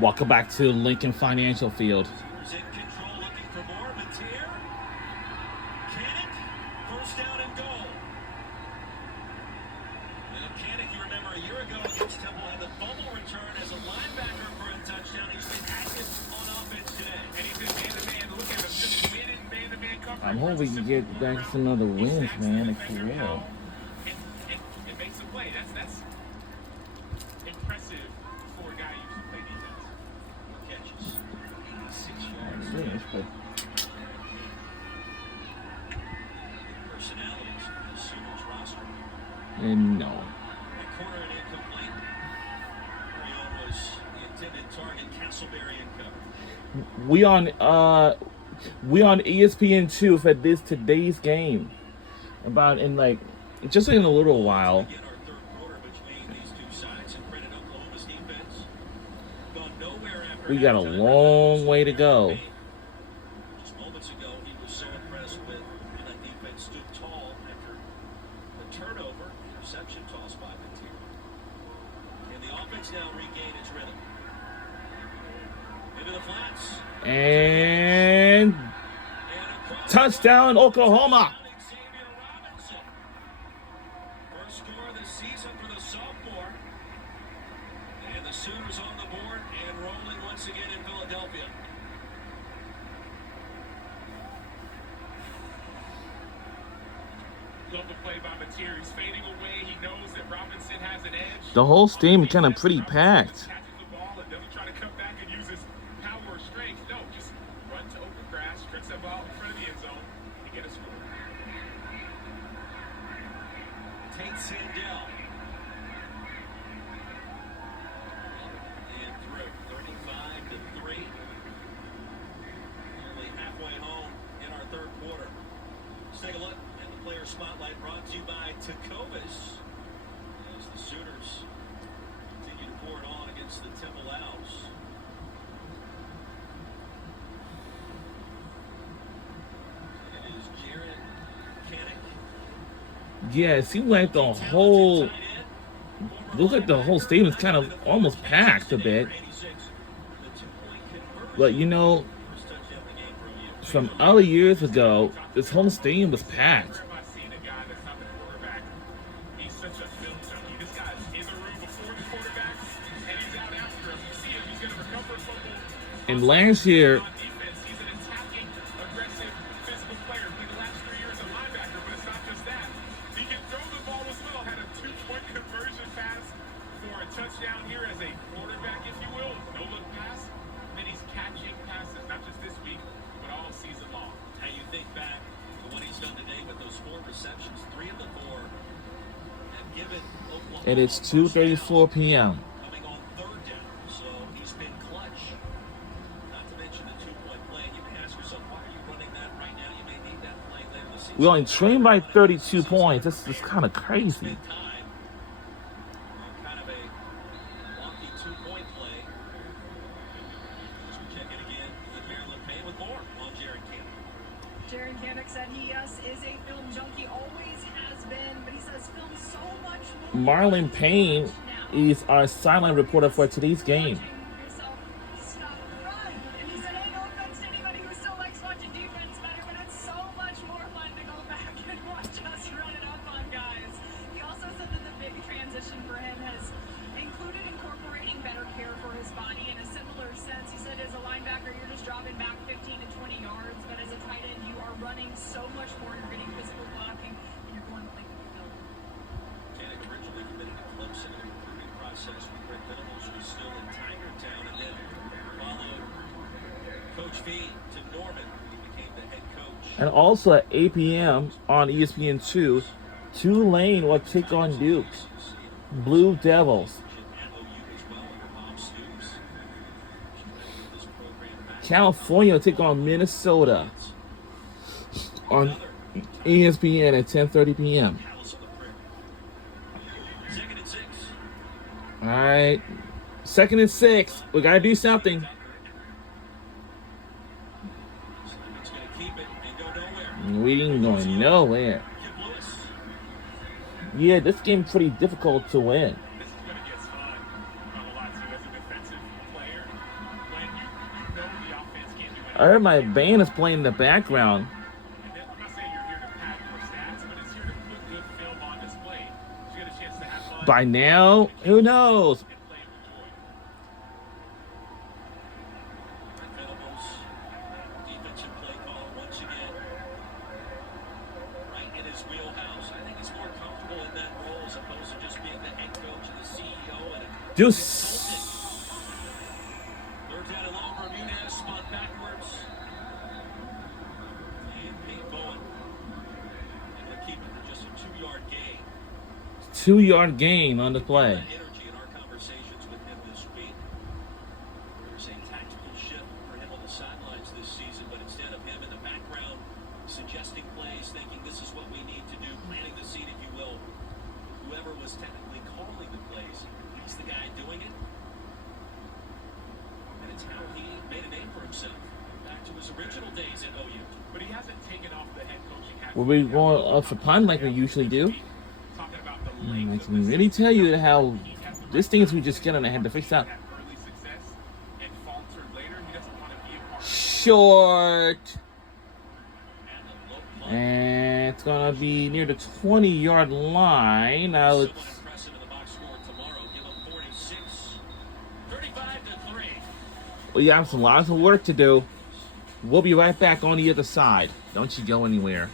Welcome back to Lincoln Financial Field. He's in control, looking for more. Mateer. Kanek. First down and goal. Now, Kanek, you remember a year ago against Temple, had the fumble return as a linebacker for a touchdown. He's been active on offense today. And he's been man-to-man. Look at him, just winning man-to-man coverage. I'm hoping we can get back some other wins, man. For real. It makes a play. That's impressive for a guy who used to play defense. Catches. 86 yards. But Personalities of the Sooners roster. and no. At corner and incomplete. Marion was the intended target. Castleberry in cover. We on ESPN2 for today's game. About in like just in a little while. Again, our third quarter between these two sides, and credit Oklahoma's defense. Gone nowhere after We got a halftime. long way to go. Just moments ago, he was so impressed with how that defense stood tall after the turnover, interception toss by Mateer. And the offense now regain its rhythm. Into the flats. And touchdown, Oklahoma. Xavier Robinson. First score of the season for the sophomore. And the Sooners on the board and rolling once again in Philadelphia. Love the play by Mateer. He's fading away. He knows that Robinson has an edge. The whole stadium kind of pretty packed. Catches the ball and doesn't try to come back and use his power or strength. No, just run to open grass, stretch that ball in front of the end zone, and get a score. Tate Sandell. And through 35-3. Nearly halfway home in our third quarter. Let's take a look at the player spotlight brought to you by Tecovas. As the Sooners continue to pour it on against the Temple Owls. It is Jared Kanek. Yeah, it seems like the whole look at the whole stadium's kind of almost packed a bit. But you know, from other years ago, this whole stadium was packed. Where have I seen a guy that's not the quarterback? He's such a film junkie. This guy's in the room before the quarterback, and he's out after him. You see him, he's going to recover a fumble. And last year, On defense, he's an attacking, aggressive, physical player. Played the last 3 years a linebacker, but it's not just that. He can throw the ball as well. Had a 2-point conversion pass for a touchdown here as a quarterback, if you will. No look pass. Then he's catching passes, not just this week, but all season long. How you think back to what he's done today with those 4 receptions, 3 of the 4 have given Oklahoma. and it's 2:34 p.m. Coming on third down, so he's been clutch. Not to mention the 2-point play. You may ask yourself, why are you running that right now? You may need that play later this season. We only trained by 32 points. This is kind of crazy. Spend time on kind of a wonky 2-point play. As we check in again with Maryland Payne with more on Jared Kanek. Jared Kanek said he, yes, is a film junkie, always has been, but he says film so much more. Marlon Payne is our sideline reporter for today's game. Yourself stop run. And he said, hey, no offense to anybody who still likes watching defense better, but it's so much more fun to go back and watch us run it up on guys. He also said that the big transition for him has included incorporating better care for his body in a similar sense. He said as a linebacker, you're just dropping back 15 to 20 yards, but as a tight end, you are running so much more. You're getting physical blocking, and you're going to think of the film. Kanek originally committed to Clemson in the recruiting process with Rick Venables, who was still in Tigertown, and then followed Coach V to Norman, who became the head coach. And also at 8 p.m. on ESPN2, Tulane will take on Duke. Blue Devils. At OU as well, under Bob Stoops. She led this program back California will take on Minnesota on ESPN at 10:30 p.m. House on the Prairie. Second and 6. All right, 2nd and 6. We gotta do something. It's going to keep it and go nowhere. We ain't going nowhere. Kip Lewis. Yeah, this game's pretty difficult to win. This is going to get fun. I'm not gonna lie to you, as a defensive player, I heard my band is playing in the background. And then, I'm not saying you're here to pad more stats, but it's here to put good film on display. So you get a chance to have fun. By now, who knows? And play with joy. Venables, defensive play call once again. Right in his wheelhouse. I think he's more comfortable in that role as opposed to just being the head coach and the CEO and a Deuce. third down and long. Bermudez spun backwards. And Pete Bowen. And they'll keep it for just a 2-yard gain. 2-yard gain on the play. Energy in our conversations with him this week. There's a tactical shift for him on the sidelines this season, but instead of him in the background suggesting plays, thinking this is what we need to do, planting the seed, if you will, whoever was technically calling the plays, he's the guy doing it. And it's how he made a name for himself. Back to his original days at OU. But he hasn't taken off the head coaching hat. Will we go off for punt like we usually do? Talking about the I length can of the really tell you how He had the this things we just get on. I had to fix that. had early success and faltered later. He doesn't want to be a part of Short. And the low punt. And it's going to be near the 20-yard line. Now Somewhat it's impressive in the box score tomorrow. Give him 46. 35-3. we have some lots of work to do. We'll be right back on the other side. Don't you go anywhere.